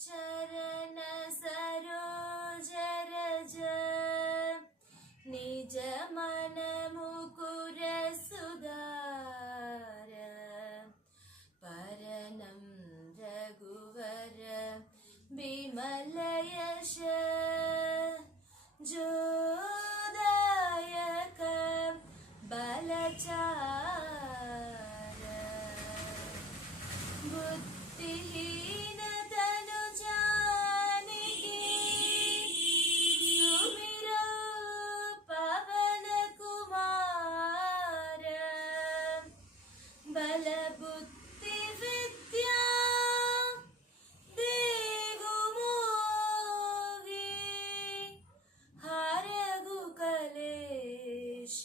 चरण सरोज रज निज मन मुकुर सुधार परनं रघुवर विमल यश जोदायक बलचार बुद्धिहीन तनु जानिके सुमिरो पवन कुमार बल बुद्धि विद्या देहु मोहि हरगु कलेश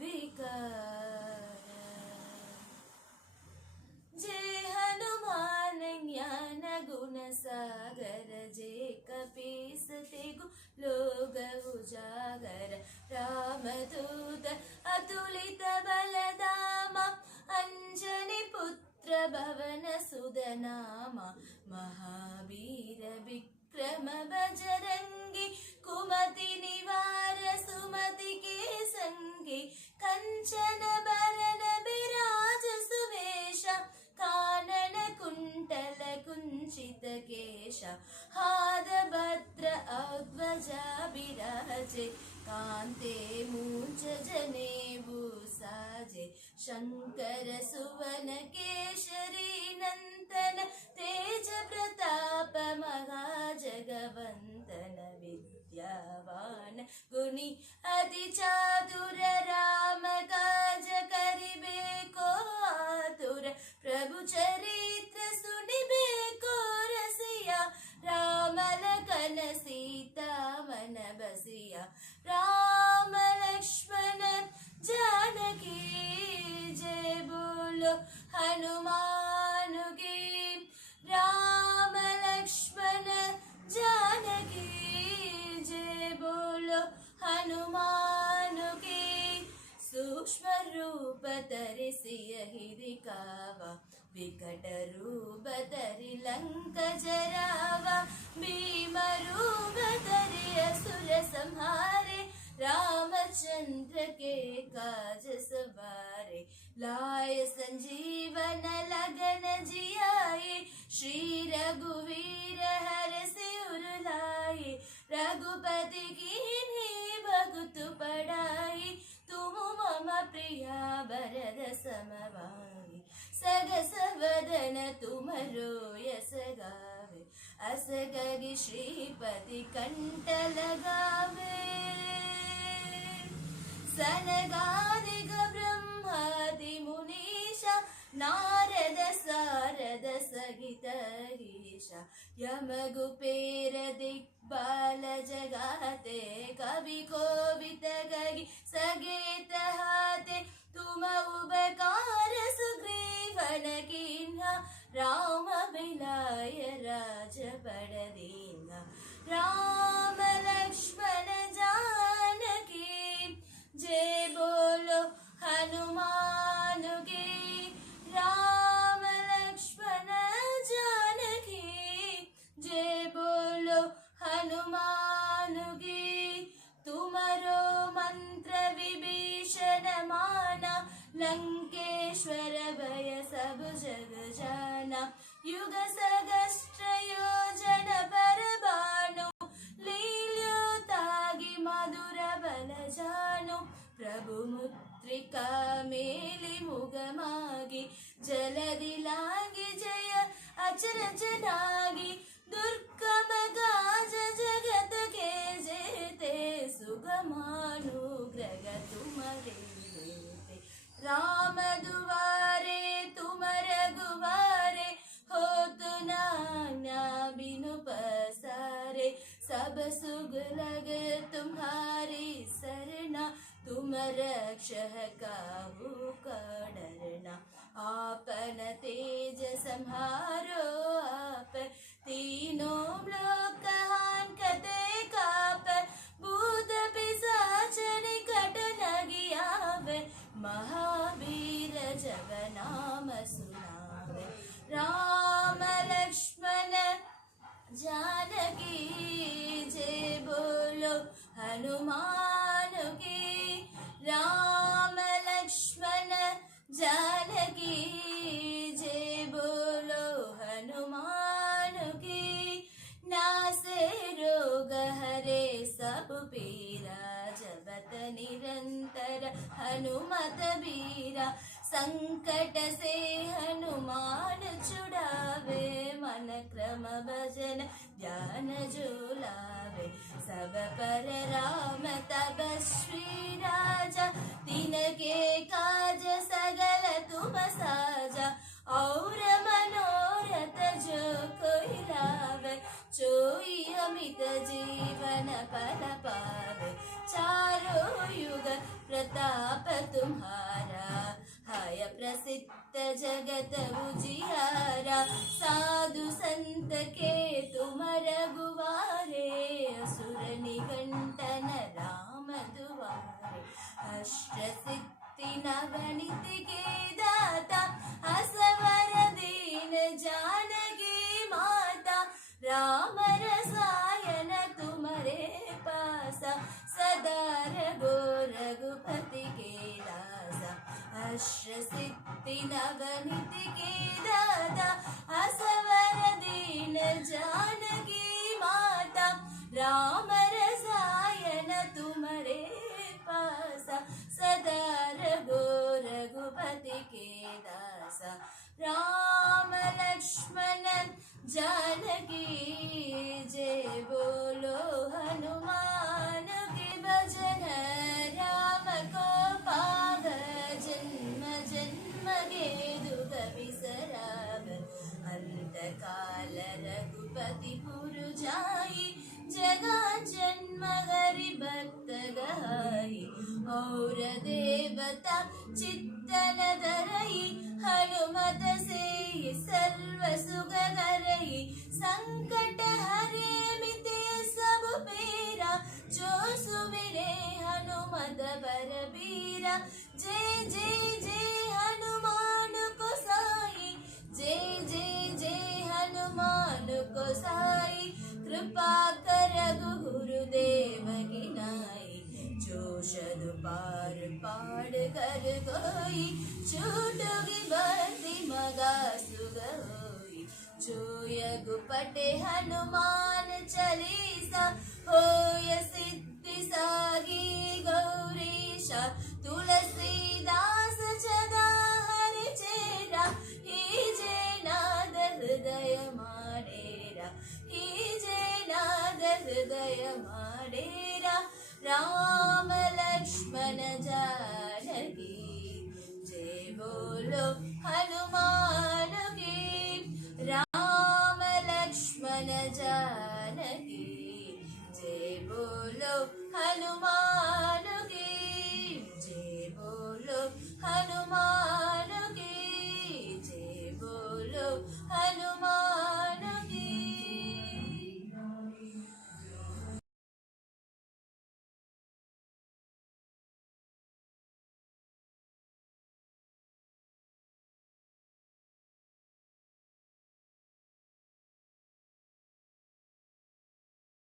विकार जय हनुमान ज्ञान गुण सागर जय कपीस तेगु लोग उजागर रामदूत अतुलित बलधामा अंजनी पुत्र भवन सुदनामा महावीर विक्रम बजरंगी कुमति निवार सुमति के संगी कंचन बरन बिराज सुवेश कानन कुंटल कुंचित केश हाद भद्र अध्वजा विराजे कांते मूंछ जनेऊ साजे शंकर सुवन केशरी नंदन तेज प्रताप महाजगवंदन विद्यावान गुणी अति चातुर राम काज करिबे को आतुर प्रभु चरित्र सुनिबेको रसिया राम लखन सीता मन बसिया राम लक्ष्मण जानकी जय बोलो हनुमान की राम लक्ष्मण जानकी जय बोलो हनुमान की सूक्ष्म रूप धरिसिय हिरिकावा विकट रूप धरि लंक जरावा भीम रूप धरि असुर संहारे रामचंद्र के काज सवारे लाय संजीवन लगन जियाए श्री रघुवीर हरषि उर लाए रघुपति कीन्ही बहुत पढ़ाई तुम मम प्रिया भरत समभाई सगस वदन तुमरो यस गावे अस गगि श्रीपति कंठ लगावे सनगादिग ब्रह्मादि मुनीशा नारद सारद सहित ईशा यम कुबेर दिक्पाल जगाते कवि कोविद गगि सगेत हाते तुम उपकार सुग्रीवन कीन्हा राम मिलाय राजपद दीन्हा राम लक्ष्मण जानकी जय बोलो हनुमान की राम लक्ष्मण जानकी जय बोलो हनुमान की तुम्हारो मंत्र विभीषण माना लंकेश्वर भय सब जग जाना युग सहस्त्र योजन पर भानु लील्योतागी मधुर बल जानु प्रभु मुद्रिका मेलि मुगमागी जलदि लागी जय अचरज नागी दुर्गम गाज जगत के जेते सुगमानुग्रह तुम्हारे देते राम दुआरे तुम रघुवारे हो तो नाना बिनु पसारे सब सुग लग तुम्हारी सरना तुम रक्षह काहू का डरना आपन तेज संहारो आप तीनों लोक हांकते काप भूत पिशाच निकट नगी आवे महावीर जब नाम सुनावे राम लक्ष्मण जानकी जय बोलो हनुमान की। राम लक्ष्मण जानकी जय बोलो हनुमान की। नासे रोग हरे सब पीरा, जपत निरंतर हनुमत बीरा। संकट से हनुमान छुड़ावे, मन क्रम भजन ध्यान जो लावे। सब पर राम तपस्वी राजा, तिनके काज सगल तुम साजा। और मनोरथ जो कोई लावे, जोई अमित जीवन फल पावे। चारों युग प्रताप तुम्हारा, हाय प्रसिद्ध जगत उजियारा। साधु संत के तुम रघुवारे, असुर निकंटन राम दुआरे। अष्ट सिद्धि नवनीत के दाता, असवर दीन जानकी माता। राम रसायन तुम्हारे पासा, सदा रघो रघुपति के दासा। अष्ट सिद्धि नवनीत के दाता, असवर दीन जानकी माता। राम रसायन तुम्हारे पासा, सदा रघो रघुपति के दासा। राम लक्ष्मण जानकी जय बोलो हनुमान के। भजन राम को पाव, जन्म जन्म के दुख बिसराव। अंत काल रघुपति पुर जाई, जगा जन्म हरि भक्त गहाई। और देवता चित्तन धरई, हनुमत से सर्व सुख करई। संकट हरे मिटे सब पीरा, जो सुमिरे हनुमत बलबीरा। जय जय जय हनुमान को साई, जय जय जय हनुमान को साई। कृपा कर गुरुदेव की नाई, जो शरु पार पाड़ कर कोई। छूटोगी बंदी मगा सुग होई, जो यगु पटे हनुमान चालीसा। होय सिद्धि सागी गौरीशा, तुलसीदास सदा हरि चेरा। हीजे नाद हृदय माडेरा, हीजे नाद हृदय माडेरा। राम लक्ष्मण जानकी जय बोलो हनुमान की। राम लक्ष्मण जानकी जय बोलो हनुमान।